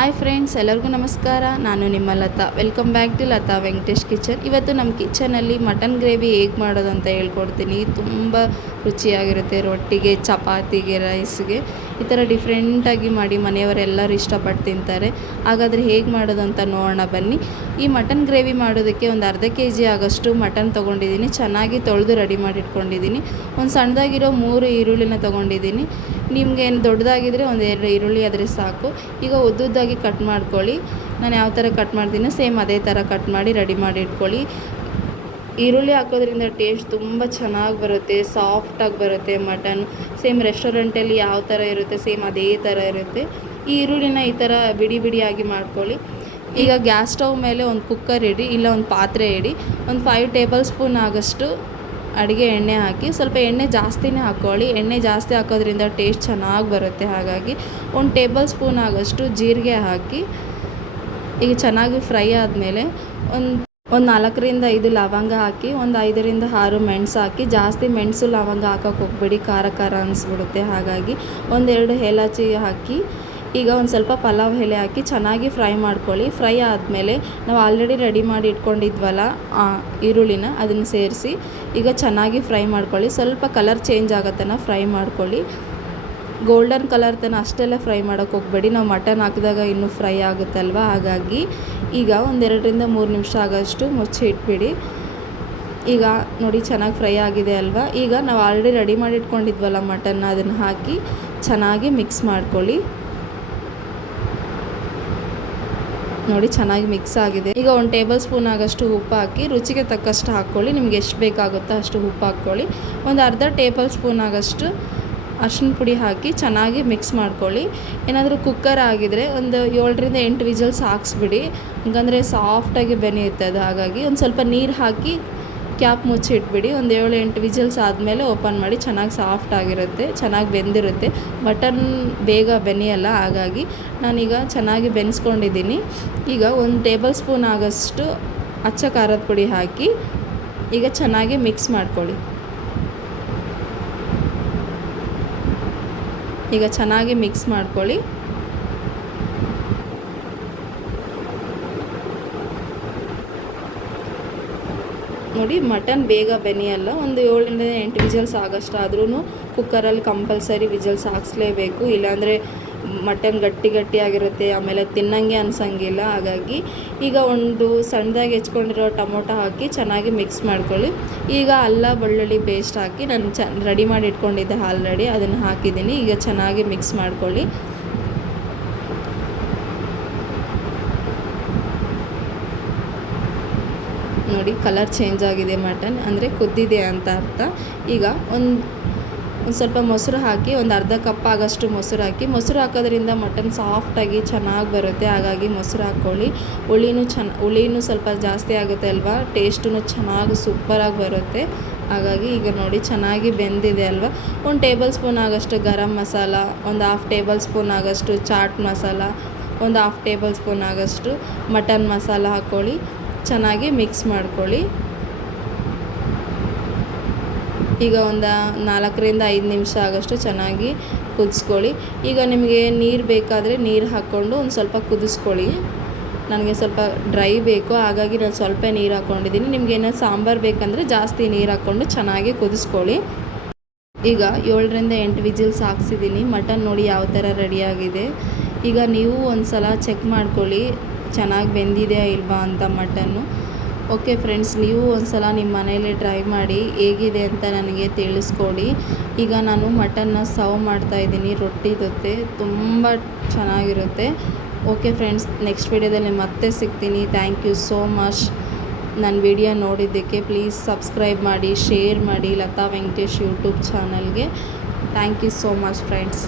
Hi friends, ಎಲ್ಲರಿಗೂ ನಮಸ್ಕಾರ. ನಾನು ನಿಮ್ಮ Lata. Welcome back to Lata Venkatesh kitchen. ಇವತ್ತು ನಮ್ಮ ಕಿಚನಲ್ಲಿ ಮಟನ್ ಗ್ರೇವಿ ಹೇಗೆ ಮಾಡೋದು ಅಂತ ಹೇಳ್ಕೊಡ್ತೀನಿ. ತುಂಬ ರುಚಿಯಾಗಿರುತ್ತೆ. ರೊಟ್ಟಿಗೆ, ಚಪಾತಿಗೆ, ರೈಸ್ಗೆ ಈ ಥರ ಡಿಫ್ರೆಂಟಾಗಿ ಮಾಡಿ ಮನೆಯವರೆಲ್ಲರೂ ಇಷ್ಟಪಟ್ಟು ತಿಂತಾರೆ. ಹಾಗಾದರೆ ಹೇಗೆ ಮಾಡೋದು ಅಂತ ನೋಡೋಣ ಬನ್ನಿ. ಈ ಮಟನ್ ಗ್ರೇವಿ ಮಾಡೋದಕ್ಕೆ ಒಂದು ಅರ್ಧ kg ಆಗೋಷ್ಟು ಮಟನ್ ತೊಗೊಂಡಿದ್ದೀನಿ. ಚೆನ್ನಾಗಿ ತೊಳೆದು ರೆಡಿ ಮಾಡಿ ಇಟ್ಕೊಂಡಿದ್ದೀನಿ. ಒಂದು ಸಣ್ಣದಾಗಿರೋ 3 ಈರುಳ್ಳಿನ ತೊಗೊಂಡಿದ್ದೀನಿ. ನಿಮಗೆ ದೊಡ್ಡದಾಗಿದ್ದರೆ ಒಂದು 2 ಈರುಳ್ಳಿ ಆದರೆ ಸಾಕು. ಈಗ ಉದ್ದುದ್ದಾಗಿ ಕಟ್ ಮಾಡ್ಕೊಳ್ಳಿ. ನಾನು ಯಾವ ಥರ ಕಟ್ ಮಾಡ್ತೀನೋ ಸೇಮ್ ಅದೇ ಥರ ಕಟ್ ಮಾಡಿ ರೆಡಿ ಮಾಡಿ ಇಟ್ಕೊಳ್ಳಿ. ಈರುಳ್ಳಿ ಹಾಕೋದ್ರಿಂದ ಟೇಸ್ಟ್ ತುಂಬ ಚೆನ್ನಾಗಿ ಬರುತ್ತೆ, ಸಾಫ್ಟಾಗಿ ಬರುತ್ತೆ. ಮಟನ್ ಸೇಮ್ ರೆಸ್ಟೋರೆಂಟಲ್ಲಿ ಯಾವ ಥರ ಇರುತ್ತೆ ಸೇಮ್ ಅದೇ ಥರ ಇರುತ್ತೆ. ಈ ಈರುಳ್ಳಿನ ಈ ಥರ ಬಿಡಿ ಬಿಡಿಯಾಗಿ ಮಾಡ್ಕೊಳ್ಳಿ. ಈಗ ಗ್ಯಾಸ್ ಸ್ಟವ್ ಮೇಲೆ ಒಂದು ಕುಕ್ಕರ್ ಇಡಿ, ಇಲ್ಲ ಒಂದು ಪಾತ್ರೆ ಇಡಿ. ಒಂದು 5 ಟೇಬಲ್ ಸ್ಪೂನ್ ಆಗೋಷ್ಟು ಅಡುಗೆ ಎಣ್ಣೆ ಹಾಕಿ, ಸ್ವಲ್ಪ ಎಣ್ಣೆ ಜಾಸ್ತಿನೇ ಹಾಕ್ಕೊಳ್ಳಿ. ಎಣ್ಣೆ ಜಾಸ್ತಿ ಹಾಕೋದ್ರಿಂದ ಟೇಸ್ಟ್ ಚೆನ್ನಾಗಿ ಬರುತ್ತೆ. ಹಾಗಾಗಿ 1 ಟೇಬಲ್ ಸ್ಪೂನ್ ಆಗೋಷ್ಟು ಜೀರಿಗೆ ಹಾಕಿ ಈಗ ಚೆನ್ನಾಗಿ ಫ್ರೈ ಆದಮೇಲೆ ಒಂದು 4ರಿಂದ 5 ಲವಂಗ ಹಾಕಿ, ಒಂದು 5ರಿಂದ 6 ಮೆಣಸು ಹಾಕಿ. ಜಾಸ್ತಿ ಮೆಣಸು ಲವಂಗ ಹಾಕೋಕೆ ಹೋಗ್ಬೇಡಿ, ಖಾರ ಖಾರ ಅನಿಸ್ಬಿಡುತ್ತೆ. ಹಾಗಾಗಿ 1-2 ಏಲಕ್ಕಿ ಹಾಕಿ ಈಗ ಒಂದು ಸ್ವಲ್ಪ ಪಲಾವ್ ಎಲೆ ಹಾಕಿ ಚೆನ್ನಾಗಿ ಫ್ರೈ ಮಾಡ್ಕೊಳ್ಳಿ. ಫ್ರೈ ಆದಮೇಲೆ ನಾವು ಆಲ್ರೆಡಿ ರೆಡಿ ಮಾಡಿ ಇಟ್ಕೊಂಡಿದ್ವಲ್ಲ ಈರುಳ್ಳಿನ, ಅದನ್ನು ಸೇರಿಸಿ ಈಗ ಚೆನ್ನಾಗಿ ಫ್ರೈ ಮಾಡ್ಕೊಳ್ಳಿ. ಸ್ವಲ್ಪ ಕಲರ್ ಚೇಂಜ್ ಆಗೋ ತನಕ ಫ್ರೈ ಮಾಡ್ಕೊಳ್ಳಿ. ಗೋಲ್ಡನ್ ಕಲರ್ ತನಕ ಅಷ್ಟೆಲ್ಲ ಫ್ರೈ ಮಾಡೋಕ್ಕೆ ಹೋಗಬೇಡಿ. ನಾವು ಮಟನ್ ಹಾಕಿದಾಗ ಇನ್ನೂ ಫ್ರೈ ಆಗುತ್ತಲ್ವ. ಹಾಗಾಗಿ ಈಗ 1-2ರಿಂದ 3 ನಿಮಿಷ ಆಗೋಷ್ಟು ಮುಚ್ಚಿ ಇಟ್ಬಿಡಿ. ಈಗ ನೋಡಿ ಚೆನ್ನಾಗಿ ಫ್ರೈ ಆಗಿದೆ ಅಲ್ವಾ. ಈಗ ನಾವು ಆಲ್ರೆಡಿ ರೆಡಿ ಮಾಡಿ ಇಟ್ಕೊಂಡಿದ್ವಲ್ಲ ಮಟನ್ನ, ಅದನ್ನು ಹಾಕಿ ಚೆನ್ನಾಗಿ ಮಿಕ್ಸ್ ಮಾಡ್ಕೊಳ್ಳಿ. ನೋಡಿ ಚೆನ್ನಾಗಿ ಮಿಕ್ಸ್ ಆಗಿದೆ. ಈಗ 1 ಟೇಬಲ್ ಸ್ಪೂನ್ ಆಗೋಷ್ಟು ಉಪ್ಪು ಹಾಕಿ ರುಚಿಗೆ ತಕ್ಕಷ್ಟು ಹಾಕ್ಕೊಳ್ಳಿ. ನಿಮ್ಗೆ ಎಷ್ಟು ಬೇಕಾಗುತ್ತೋ ಅಷ್ಟು ಉಪ್ಪು ಹಾಕ್ಕೊಳ್ಳಿ. ಒಂದು ಅರ್ಧ ಟೇಬಲ್ ಸ್ಪೂನ್ ಆಗೋಷ್ಟು ಅರಿಶಿನ ಪುಡಿ ಹಾಕಿ ಚೆನ್ನಾಗಿ ಮಿಕ್ಸ್ ಮಾಡ್ಕೊಳ್ಳಿ. ಏನಾದರೂ ಕುಕ್ಕರ್ ಆಗಿದ್ರೆ ಒಂದು 7ರಿಂದ 8 ವಿಜಲ್ಸ್ ಹಾಕ್ಸ್ಬಿಡಿ, ಹಂಗಂದರೆ ಸಾಫ್ಟಾಗಿ ಬೆನೆಯುತ್ತೆ ಅದು. ಹಾಗಾಗಿ ಒಂದು ಸ್ವಲ್ಪ ನೀರು ಹಾಕಿ ಕ್ಯಾಪ್ ಮುಚ್ಚಿ ಇಟ್ಬಿಡಿ. ಒಂದು 7-8 ವಿಜಲ್ಸ್ ಆದಮೇಲೆ ಓಪನ್ ಮಾಡಿ. ಚೆನ್ನಾಗಿ ಸಾಫ್ಟ್ ಆಗಿರುತ್ತೆ, ಚೆನ್ನಾಗಿ ಬೆಂದಿರುತ್ತೆ. ಮಟನ್ ಬೇಗ ಬೆನೆಯಲ್ಲ. ಹಾಗಾಗಿ ನಾನೀಗ ಚೆನ್ನಾಗಿ ಬೆನೆಸ್ಕೊಂಡಿದ್ದೀನಿ. ಈಗ 1 ಟೇಬಲ್ ಸ್ಪೂನ್ ಆಗೋಷ್ಟು ಅಚ್ಚ ಖಾರದ ಪುಡಿ ಹಾಕಿ ಈಗ ಚೆನ್ನಾಗಿ ಮಿಕ್ಸ್ ಮಾಡ್ಕೊಳ್ಳಿ. ಈಗ ಚೆನ್ನಾಗಿ ಮಿಕ್ಸ್ ಮಾಡ್ಕೊಳ್ಳಿ. ನೋಡಿ ಮಟನ್ ಬೇಗ ಬೆನೆಯಲ್ಲ. ಒಂದು 7ರಿಂದ 8 ವಿಜಲ್ಸ್ ಆಗೋಷ್ಟು ಆದ್ರೂ ಕುಕ್ಕರಲ್ಲಿ ಕಂಪಲ್ಸರಿ ವಿಜಲ್ಸ್ ಹಾಕ್ಸ್ಲೇಬೇಕು, ಇಲ್ಲಾಂದರೆ ಮಟನ್ ಗಟ್ಟಿಯಾಗಿರುತ್ತೆ, ಆಮೇಲೆ ತಿನ್ನಂಗೆ ಅನ್ಸಂಗಿಲ್ಲ. ಹಾಗಾಗಿ ಈಗ ಒಂದು ಸಣ್ಣದಾಗಿ ಹೆಚ್ಕೊಂಡಿರೋ ಟೊಮೊಟೊ ಹಾಕಿ ಚೆನ್ನಾಗಿ ಮಿಕ್ಸ್ ಮಾಡ್ಕೊಳ್ಳಿ. ಈಗ ಅಲ್ಲ ಬೆಳ್ಳುಳ್ಳಿ ಪೇಸ್ಟ್ ಹಾಕಿ ನಾನು ರೆಡಿ ಮಾಡಿ ಇಟ್ಕೊಂಡಿದ್ದೆ ಆಲ್ರೆಡಿ, ಅದನ್ನು ಹಾಕಿದ್ದೀನಿ. ಈಗ ಚೆನ್ನಾಗಿ ಮಿಕ್ಸ್ ಮಾಡ್ಕೊಳ್ಳಿ. ನೋಡಿ ಕಲರ್ ಚೇಂಜ್ ಆಗಿದೆ. ಮಟನ್ ಅಂದರೆ ಕುದ್ದಿದೆ ಅಂತ ಅರ್ಥ. ಈಗ ಒಂದು ಸ್ವಲ್ಪ ಮೊಸರು ಹಾಕಿ, ಒಂದು ಅರ್ಧ ಕಪ್ ಆಗೋಷ್ಟು ಮೊಸರು ಹಾಕಿ. ಮೊಸರು ಹಾಕೋದ್ರಿಂದ ಮಟನ್ ಸಾಫ್ಟಾಗಿ ಚೆನ್ನಾಗಿ ಬರುತ್ತೆ. ಹಾಗಾಗಿ ಮೊಸರು ಹಾಕ್ಕೊಳ್ಳಿ. ಹುಳಿನೂ ಸ್ವಲ್ಪ ಜಾಸ್ತಿ ಆಗುತ್ತೆ ಅಲ್ವಾ, ಟೇಸ್ಟೂ ಚೆನ್ನಾಗಿ ಸೂಪರಾಗಿ ಬರುತ್ತೆ. ಹಾಗಾಗಿ ಈಗ ನೋಡಿ ಚೆನ್ನಾಗಿ ಬೆಂದಿದೆ ಅಲ್ವಾ. 1 ಟೇಬಲ್ ಸ್ಪೂನ್ ಆಗೋಷ್ಟು ಗರಂ ಮಸಾಲ, ಒಂದು 1/2 ಟೇಬಲ್ ಸ್ಪೂನ್ ಆಗೋಷ್ಟು ಚಾಟ್ ಮಸಾಲ, ಒಂದು 1/2 ಟೇಬಲ್ ಸ್ಪೂನ್ ಆಗೋಷ್ಟು ಮಟನ್ ಮಸಾಲ ಹಾಕ್ಕೊಳ್ಳಿ. ಚೆನ್ನಾಗಿ ಮಿಕ್ಸ್ ಮಾಡ್ಕೊಳ್ಳಿ. ಈಗ ಒಂದು 4ರಿಂದ 5 ನಿಮಿಷ ಆಗೋಷ್ಟು ಚೆನ್ನಾಗಿ ಕುದಿಸ್ಕೊಳ್ಳಿ. ಈಗ ನಿಮಗೆ ನೀರು ಬೇಕಾದರೆ ನೀರು ಹಾಕ್ಕೊಂಡು ಒಂದು ಸ್ವಲ್ಪ ಕುದಿಸ್ಕೊಳ್ಳಿ. ನನಗೆ ಸ್ವಲ್ಪ ಡ್ರೈ ಬೇಕು, ಹಾಗಾಗಿ ನಾನು ಸ್ವಲ್ಪ ನೀರು ಹಾಕ್ಕೊಂಡಿದ್ದೀನಿ. ನಿಮ್ಗೆ ಏನೋ ಸಾಂಬಾರು ಬೇಕಂದರೆ ಜಾಸ್ತಿ ನೀರು ಹಾಕ್ಕೊಂಡು ಚೆನ್ನಾಗಿ ಕುದಿಸ್ಕೊಳ್ಳಿ. ಈಗ 7ರಿಂದ 8 ವಿಜಿಲ್ಸ್ ಹಾಕ್ಸಿದ್ದೀನಿ. ಮಟನ್ ನೋಡಿ ಯಾವ ಥರ ರೆಡಿಯಾಗಿದೆ. ಈಗ ನೀವು ಒಂದು ಸಲ ಚೆಕ್ ಮಾಡ್ಕೊಳ್ಳಿ ಚೆನ್ನಾಗಿ ಬೆಂದಿದೆಯಾ ಇಲ್ವಾ ಅಂತ ಮಟನ್ನು. ಓಕೆ ಫ್ರೆಂಡ್ಸ್, ನೀವು ಒಂದು ಸಲ ನಿಮ್ಮ ಮನೇಲಿ ಟ್ರೈ ಮಾಡಿ ಹೇಗಿದೆ ಅಂತ ನನಗೆ ತಿಳಿಸ್ಕೊಡಿ. ಈಗ ನಾನು ಮಟನ್ನ ಸರ್ವ್ ಮಾಡ್ತಾಯಿದ್ದೀನಿ ರೊಟ್ಟಿ ಜೊತೆ, ತುಂಬ ಚೆನ್ನಾಗಿರುತ್ತೆ. ಓಕೆ ಫ್ರೆಂಡ್ಸ್, ನೆಕ್ಸ್ಟ್ ವಿಡಿಯೋದಲ್ಲಿ ಮತ್ತೆ ಸಿಗ್ತೀನಿ. Thank you so much. ನನ್ನ ವಿಡಿಯೋ ನೋಡಿದ್ದಕ್ಕೆ ಪ್ಲೀಸ್ ಸಬ್ಸ್ಕ್ರೈಬ್ ಮಾಡಿ, ಶೇರ್ ಮಾಡಿ ಲತಾ ವೆಂಕಟೇಶ್ ಯೂಟ್ಯೂಬ್ ಚಾನಲ್ಗೆ. Thank you so much friends.